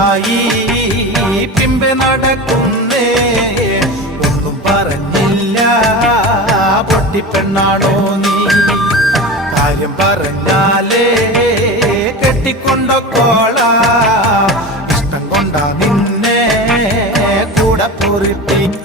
പെണ്ണായി പിമ്പെ നടക്കുന്നേ ഒന്നും പറഞ്ഞില്ല പൊട്ടിപ്പെണ്ണാണോ നീ കാര്യം പറഞ്ഞാലേ കെട്ടിക്കൊണ്ടോളാ ഇഷ്ടം കൊണ്ടാ നിന്നെ കൂടെ പൊറിപ്പിക്ക